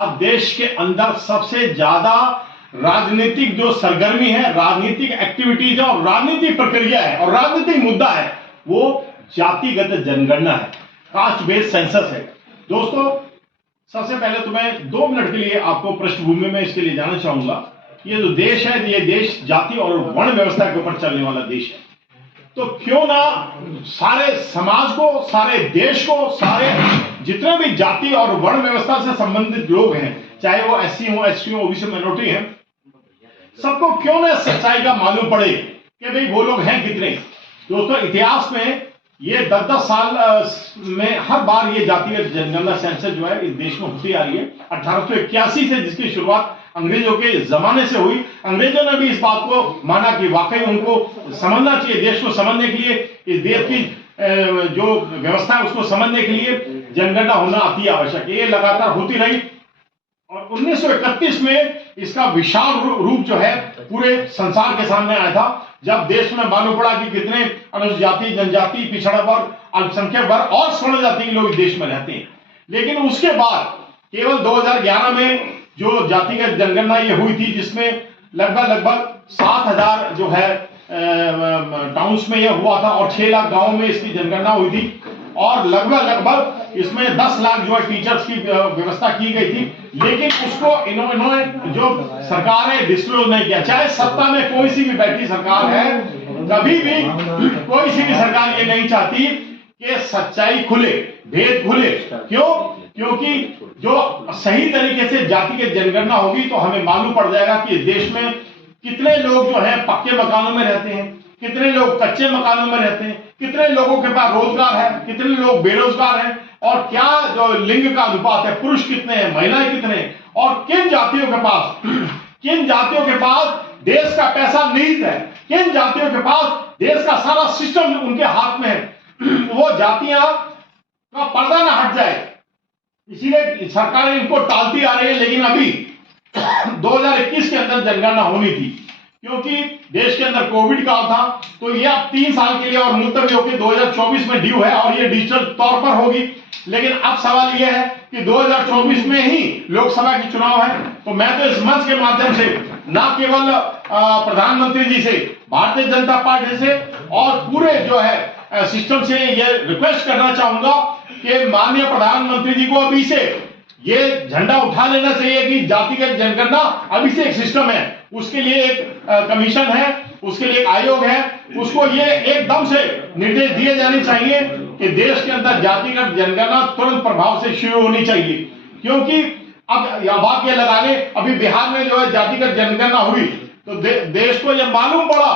अब देश के अंदर सबसे ज्यादा राजनीतिक जो सरगर्मी है, राजनीतिक एक्टिविटीज है और राजनीतिक प्रक्रिया है और राजनीतिक मुद्दा है, वो जातिगत जनगणना है, कास्ट बेस्ड सेंसस है। दोस्तों, सबसे पहले तो मैं 2 मिनट के लिए आपको पृष्ठभूमि में इसके लिए जाना चाहूंगा। ये जो देश है, ये देश जाति और वर्ण व्यवस्था के ऊपर चलने वाला देश है। तो क्यों ना सारे समाज को, सारे देश को, सारे जितने भी जाति और वर्ण व्यवस्था से संबंधित लोग हैं, चाहे वो एससी हो, एसटी हो, ओबीसी माइनॉरिटी हैं, सबको क्यों ना सच्चाई का मालूम पड़े कि भाई वो लोग हैं कितने। दोस्तों, इतिहास में ये 10-10 साल में हर बार ये जातिगत जनगणना सेंसस जो है इस देश में होती आ रही है। 1881 से जिसकी शुरुआत अंग्रेजों के जमाने से हुई। अंग्रेजों ने भी इस बात को माना कि वाकई उनको समझना चाहिए, देश को समझने के लिए, इस देश की जो व्यवस्था है उसको समझने के लिए जनगणना होना अति आवश्यक है। ये लगातार होती रही और 1931 में इसका विशाल रूप जो है पूरे संसार के सामने आया था, जब देश में मालूम पड़ा कि कितने अनुसूचित जाति, जनजाति, पिछड़ा वर्ग, अल्पसंख्यक वर्ग और स्वर्ण जाति के लोग देश में रहते हैं। लेकिन उसके बाद केवल 2011 में जो जातिगत जनगणना ये हुई थी, जिसमें लगभग 7,000 जो है टाउन्स में यह हुआ था और 6 लाख गांवों में इसकी जनगणना हुई थी और लगभग इसमें 10 लाख जो है टीचर्स की व्यवस्था की गई थी। लेकिन उसको इन्होंने जो सरकार है डिस्क्लोज नहीं किया। चाहे सत्ता में कोई सी भी बैठी सरकार है, कभी भी कोई सी भी सरकार ये नहीं चाहती कि सच्चाई खुले, भेद खुले। क्यों? क्योंकि जो सही तरीके से जातिगत जनगणना होगी तो हमें मालूम पड़ जाएगा कि देश में कितने लोग जो है पक्के मकानों में रहते हैं, कितने लोग कच्चे मकानों में रहते हैं, कितने लोगों के पास रोजगार है, कितने लोग बेरोजगार हैं और क्या जो लिंग का अनुपात है, पुरुष कितने हैं, महिलाएं कितने हैं और किन जातियों के पास देश का पैसा निहित है, किन जातियों के पास देश का सारा सिस्टम उनके हाथ में है। वो जातियां का पर्दा ना हट जाए, इसीलिए सरकारें इनको टालती आ रही है। लेकिन अभी 2021 के अंदर जनगणना होनी थी, क्योंकि देश के अंदर कोविड काल था, तो ये अब 3 साल के लिए और मुलतवी होकर 2024 में ड्यू है और ये डिजिटल तौर पर होगी। लेकिन अब सवाल यह है कि 2024 में ही लोकसभा की चुनाव है। तो मैं तो इस मंच के माध्यम से न केवल प्रधानमंत्री जी से, भारतीय जनता पार्टी से और पूरे जो है सिस्टम से ये रिक्वेस्ट करना चाहूंगा कि माननीय प्रधानमंत्री जी को अभी से ये झंडा उठा लेना चाहिए कि जातिगत जनगणना अभी से एक सिस्टम है, उसके लिए एक कमीशन है, उसके लिए एक आयोग है, उसको ये एकदम से निर्देश दिए जाने चाहिए कि देश के अंदर जातिगत जनगणना तुरंत प्रभाव से शुरू होनी चाहिए। क्योंकि अब बात ये लगा ले, अभी बिहार में जो है जातिगत जनगणना हुई तो देश को यह मालूम पड़ा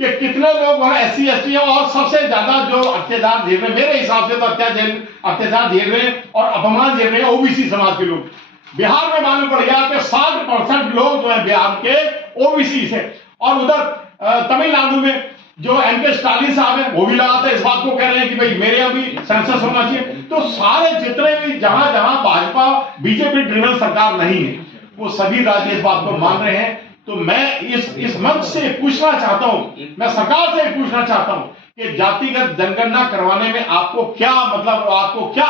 कि कितने लोग वहां SC ST हैं और सबसे ज्यादा जो अत्याचार झेल रहे हैं, मेरे हिसाब से तो अत्याचार झेल रहे हैं और अपमान झेल रहे हैं OBC समाज के लोग। बिहार में मालूम पड़ गया कि 60% लोग जो है बिहार के OBC से। और उधर तमिलनाडु में जो MK स्टालिन साहब है वो भी लगातार इस बात को कह रहे हैं कि भाई मेरे यहाँ भी सेंसस होना चाहिए। तो सारे जितने भी जहां जहां भाजपा बीजेपी ड्रिवन सरकार नहीं है, वो सभी राज्य इस बात को मान रहे हैं। तो मैं इस मंच से पूछना चाहता हूं, मैं सरकार से पूछना चाहता हूं कि जातिगत जनगणना करवाने में आपको क्या मतलब, आपको क्या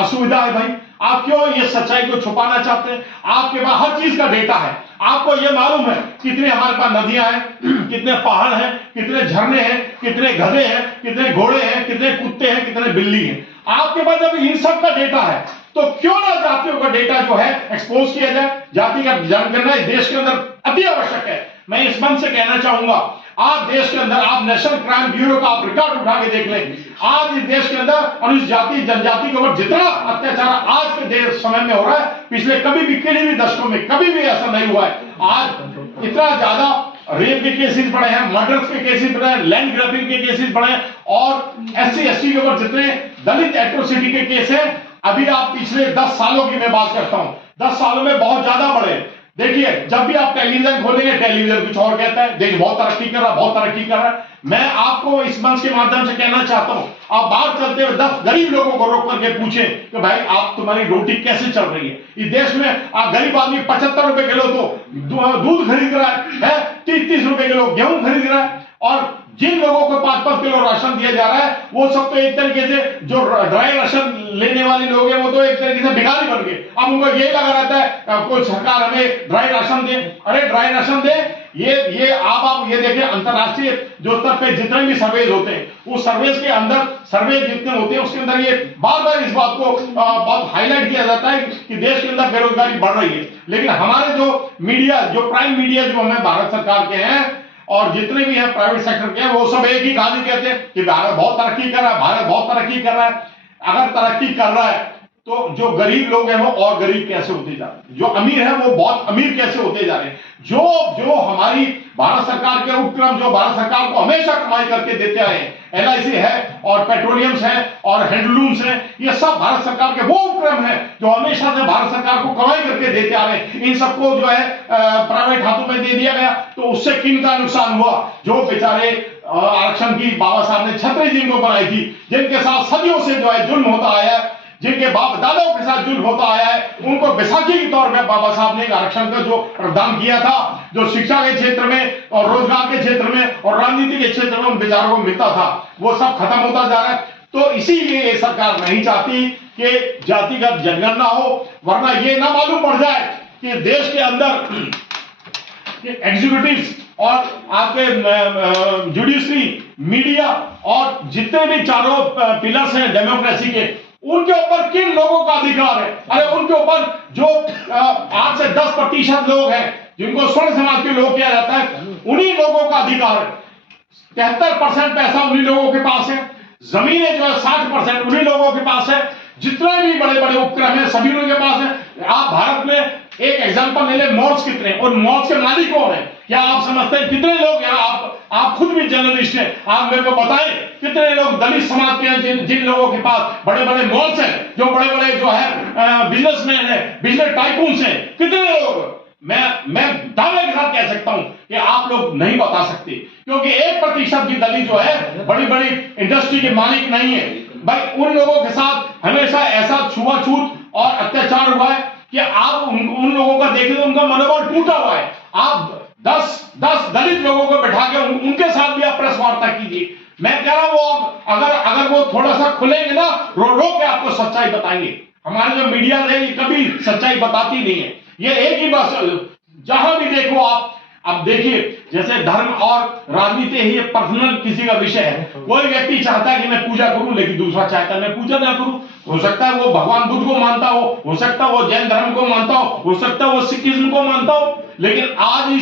असुविधा है भाई? आप क्यों ये सच्चाई को छुपाना चाहते हैं? आपके पास हर चीज का डेटा है, आपको ये मालूम है कितने हमारे पास नदियां हैं, कितने पहाड़ हैं, कितने झरने हैं, कितने गधे हैं, कितने घोड़े हैं, कितने कुत्ते हैं, कितने बिल्ली हैं। आपके पास जब इन सब का डेटा है तो क्यों ना जातियों का डेटा जो है एक्सपोज किया जाए? जातिगत जनगणना देश के अंदर अति आवश्यक है। मैं इस मंच से कहना चाहूंगा, आप देश के अंदर आप नेशनल क्राइम ब्यूरो का आप रिकॉर्ड उठा के देख लें। आज इस देश के अंदर अनुसूचित जाति जनजाति के ऊपर जितना अत्याचार आज के समय में हो रहा है, पिछले कभी भी किसी भी दशकों में कभी भी ऐसा नहीं हुआ है। आज इतना ज्यादा रेप के केसेस बढ़े हैं, मर्डर्स के केसेस बढ़े हैं, लैंड ग्रैबिंग के केसेस बढ़े हैं और SC ST के ऊपर जितने दलित एट्रोसिटी के केस हैं, अभी आप पिछले 10 सालों की मैं बात करता हूं, 10 सालों में बहुत ज्यादा बढ़े। देखिए, जब भी आप टेलीविजन खोलेंगे टेलीविजन कुछ और कहता है, देश बहुत तरक्की कर रहा है, बहुत तरक्की कर रहा है। मैं आपको इस मंच के माध्यम से कहना चाहता हूं, आप बाहर चलते हुए 10 गरीब लोगों को रोक करके पूछें कि भाई आप तुम्हारी रोटी कैसे चल रही है? इस देश में आप गरीब आदमी 75 रुपए किलो तो दूध खरीद रहा है, 30-30 रुपए किलो गेहूं खरीद रहा है। और जिन लोगों को 5-5 किलो राशन दिया जा रहा है वो सब तो एक तरीके से जो ड्राई राशन लेने वाले लोग हैं वो तो एक तरीके से भिखारी बन गए। अब उनको ये लगा रहता है कोई सरकार हमें ड्राई राशन दे। अरे ड्राई राशन दे, ये आप ये देखिए अंतरराष्ट्रीय जो स्तर पे जितने भी सर्वेज होते हैं उस सर्वेज के अंदर सर्वे जितने होते हैं उसके अंदर ये बार बार इस बात को बहुत हाईलाइट किया जाता है कि देश के अंदर बेरोजगारी बढ़ रही है। लेकिन हमारे जो मीडिया, जो प्राइम मीडिया जो हमें भारत सरकार के हैं और जितने भी हैं प्राइवेट सेक्टर के हैं, वो सब एक ही कहानी कहते हैं कि भारत बहुत तरक्की कर रहा है, भारत बहुत तरक्की कर रहा है। अगर तरक्की कर रहा है तो जो गरीब लोग हैं वो और गरीब कैसे होते जा रहे हैं, जो अमीर है वो बहुत अमीर कैसे होते जा रहे हैं। जो हमारी भारत सरकार के उपक्रम जो भारत सरकार को हमेशा कमाई करके देते आए हैं, LIC है और पेट्रोलियम्स है और हैंडलूम्स है, ये सब भारत सरकार के वो उपक्रम है जो हमेशा से भारत सरकार को कमाई करके देते आ रहे हैं। इन सबको जो है प्राइवेट हाथों में दे दिया गया तो उससे किन का नुकसान हुआ? जो बेचारे आरक्षण की बाबा साहब ने छतरी जिनको बनाई थी, जिनके साथ सदियों से जो है जुल्म होता आया है, जिनके बाप दादाओं के साथ जुल्म होता आया है, उनको बैसाखी के तौर पे बाबा साहब ने आरक्षण का जो प्रदान किया था, जो शिक्षा के क्षेत्र में और रोजगार के क्षेत्र में और राजनीति के क्षेत्र में उन बेचारों को मिलता था, वो सब खत्म होता जा रहा है। तो इसीलिए ये सरकार नहीं चाहती कि जातिगत जनगणना हो, वरना ये ना मालूम पड़ जाए कि देश के अंदर एग्जीक्यूटिव्स और आपके जुडिशरी, मीडिया और जितने भी चारों पिलर्स हैं डेमोक्रेसी के, उनके ऊपर किन लोगों का अधिकार है? अरे उनके ऊपर जो 8 से 10% लोग हैं जिनको स्वर्ण समाज के लोग किया जाता है, उन्हीं लोगों का अधिकार है। 73% पैसा उन्हीं लोगों के पास है, जमीनें जो है 60% उन्हीं लोगों के पास है, जितने भी बड़े बड़े उपक्रम है सभी लोगों के पास है। आप भारत में एक एग्जांपल ले ले, मॉल्स कितने, और मॉल्स के मालिक कौन है? क्या आप समझते हैं कितने लोग यहाँ? आप खुद भी जर्नलिस्ट हैं, आप मेरे को बताएं कितने लोग दलित समाज के हैं जिन लोगों के पास बड़े बड़े मॉल्स हैं, जो बड़े बड़े जो है बिजनेसमैन है, बिजनेस टाइकून्स हैं, कितने लोग? मैं दावे के साथ कह सकता हूं कि आप लोग नहीं बता सकते, क्योंकि 1% भी दलित जो है बड़ी बड़ी इंडस्ट्री के मालिक नहीं है। भाई उन लोगों के साथ हमेशा ऐसा छुआछूत और अत्याचार हुआ है कि आप उन लोगों का देखें तो उनका मनोबल टूटा हुआ है। आप 10 दलित लोगों को बैठा के उनके साथ भी आप प्रेस वार्ता कीजिए। मैं कह रहा हूं वो अगर वो थोड़ा सा खुलेंगे ना, रो के आपको सच्चाई बताएंगे। हमारे जो मीडिया है ये कभी सच्चाई बताती नहीं है, ये एक ही बस जहां भी देखो आप। अब देखिए जैसे धर्म और राजनीति है, ये पर्सनल किसी का विषय है। कोई व्यक्ति चाहता है कि मैं पूजा करूं, लेकिन दूसरा चाहता है मैं पूजा ना करूं। हो सकता है वो भगवान बुद्ध को मानता हो सकता है वो जैन धर्म को मानता हो सकता है वो सिखिज्म को मानता हो। लेकिन आज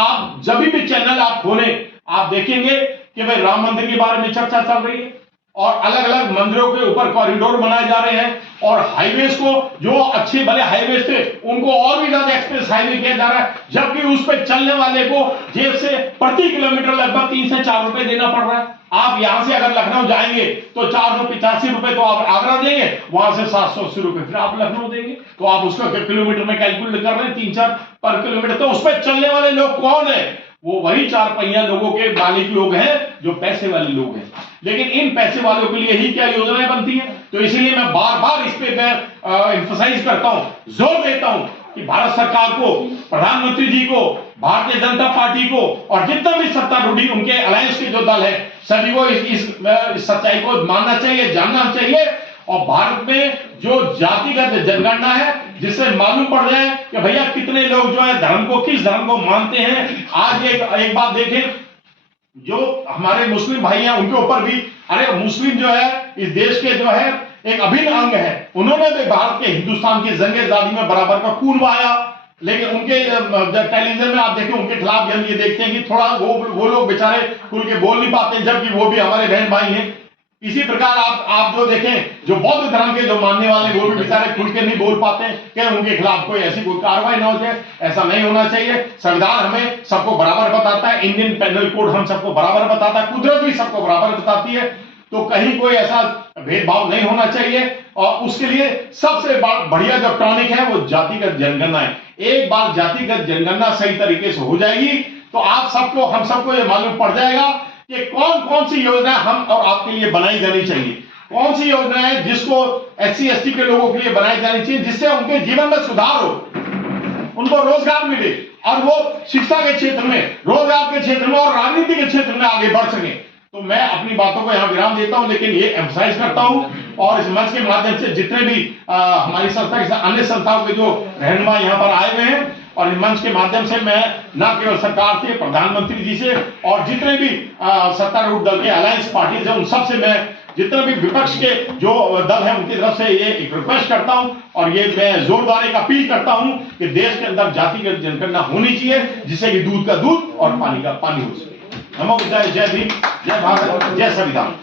आप जब भी चैनल आप खोले आप देखेंगे कि भाई राम मंदिर के बारे में चर्चा चल रही है और अलग अलग मंदिरों के ऊपर कॉरिडोर बनाए जा रहे हैं, और हाईवेज को जो अच्छे भले हाईवेज थे उनको और भी ज्यादा एक्सप्रेस हाईवे किया जा रहा है, जबकि उस पर चलने वाले को जेब से प्रति किलोमीटर लगभग 3 से 4 रुपए देना पड़ रहा है। आप यहां से अगर लखनऊ जाएंगे तो 485 रुपए तो आप आगरा देंगे, वहां से 780 रुपए फिर आप लखनऊ देंगे। तो आप उसको किलोमीटर में कैलकुलेट कर रहे हैं 3-4 पर किलोमीटर। तो उस पर चलने वाले लोग कौन है? वो वही 4 पहिया लोगों के मालिक लोग हैं जो पैसे वाले लोग हैं। लेकिन इन पैसे वालों के लिए ही क्या योजनाएं बनती हैं? तो इसलिए मैं बार बार इस पे मैं एम्फसाइज करता हूं, जोर देता हूं कि भारत सरकार को, प्रधानमंत्री जी को, भारतीय जनता पार्टी को और जितना भी सत्तारूढ़ी उनके अलायंस के जो दल है सभी को इस सच्चाई को मानना चाहिए, जानना चाहिए। और भारत में जो जातिगत जनगणना है जिससे मालूम पड़ जाए कि भैया कितने लोग जो है धर्म को, किस धर्म को मानते हैं। आज एक बात देखें, जो हमारे मुस्लिम भाई हैं उनके ऊपर भी, अरे मुस्लिम जो है इस देश के जो है एक अभिन्न अंग है, उन्होंने भी भारत के हिंदुस्तान की जंग-ए-आज़ादी में बराबर का खून बहाया। लेकिन उनके टेलीविजन में आप देखें उनके खिलाफ हम ये देखते हैं कि थोड़ा वो लोग बेचारे खुल के बोल नहीं पाते, जबकि वो भी हमारे बहन भाई हैं। इसी प्रकार आप जो देखें जो बौद्ध धर्म के जो मानने वाले वो भी बेचारे खुल के नहीं बोल पाते हैं कि उनके खिलाफ कोई ऐसी कोई कार्रवाई ना हो जाए। ऐसा नहीं होना चाहिए। संविधान हमें सबको बराबर बताता है, इंडियन पेनल कोड हम सबको बराबर बताता है, कुदरत भी सबको बराबर बताती है। तो कहीं कोई ऐसा भेदभाव नहीं होना चाहिए। और उसके लिए सबसे बढ़िया जो टॉनिक है वो जातिगत जनगणना है। एक बार जातिगत जनगणना सही तरीके से हो जाएगी तो आप सबको, हम सबको ये मालूम पड़ जाएगा कि कौन कौन सी योजना हम और आपके लिए बनाई जानी चाहिए, कौन सी योजना है जिसको SC ST के लोगों के लिए बनाई जानी चाहिए, जिससे उनके जीवन में सुधार हो। उनको रोजगार मिले और वो शिक्षा के क्षेत्र में, रोजगार के क्षेत्र में और राजनीति के क्षेत्र में आगे बढ़ सके। तो मैं अपनी बातों को यहां विराम देता हूं, लेकिन ये एम्फसाइज करता हूं और इस मंच के माध्यम से जितने भी हमारी संस्था के अन्य संस्थाओं के जो रहनुमा यहां पर आए हुए हैं, और इस मंच के माध्यम से मैं न केवल सरकार से, प्रधानमंत्री जी से और जितने भी सत्तारूढ़ दल के अलायंस पार्टी है उन सब से मैं, जितने भी विपक्ष के जो दल है उनकी तरफ से ये एक रिक्वेस्ट करता हूं और ये मैं जोरदार एक अपील करता हूं कि देश के अंदर जातिगत जनगणना होनी चाहिए, जिससे कि दूध का दूध और पानी का पानी हो सके। नमो बुद्धाय, जय भीम, जय भारत, जय संविधान।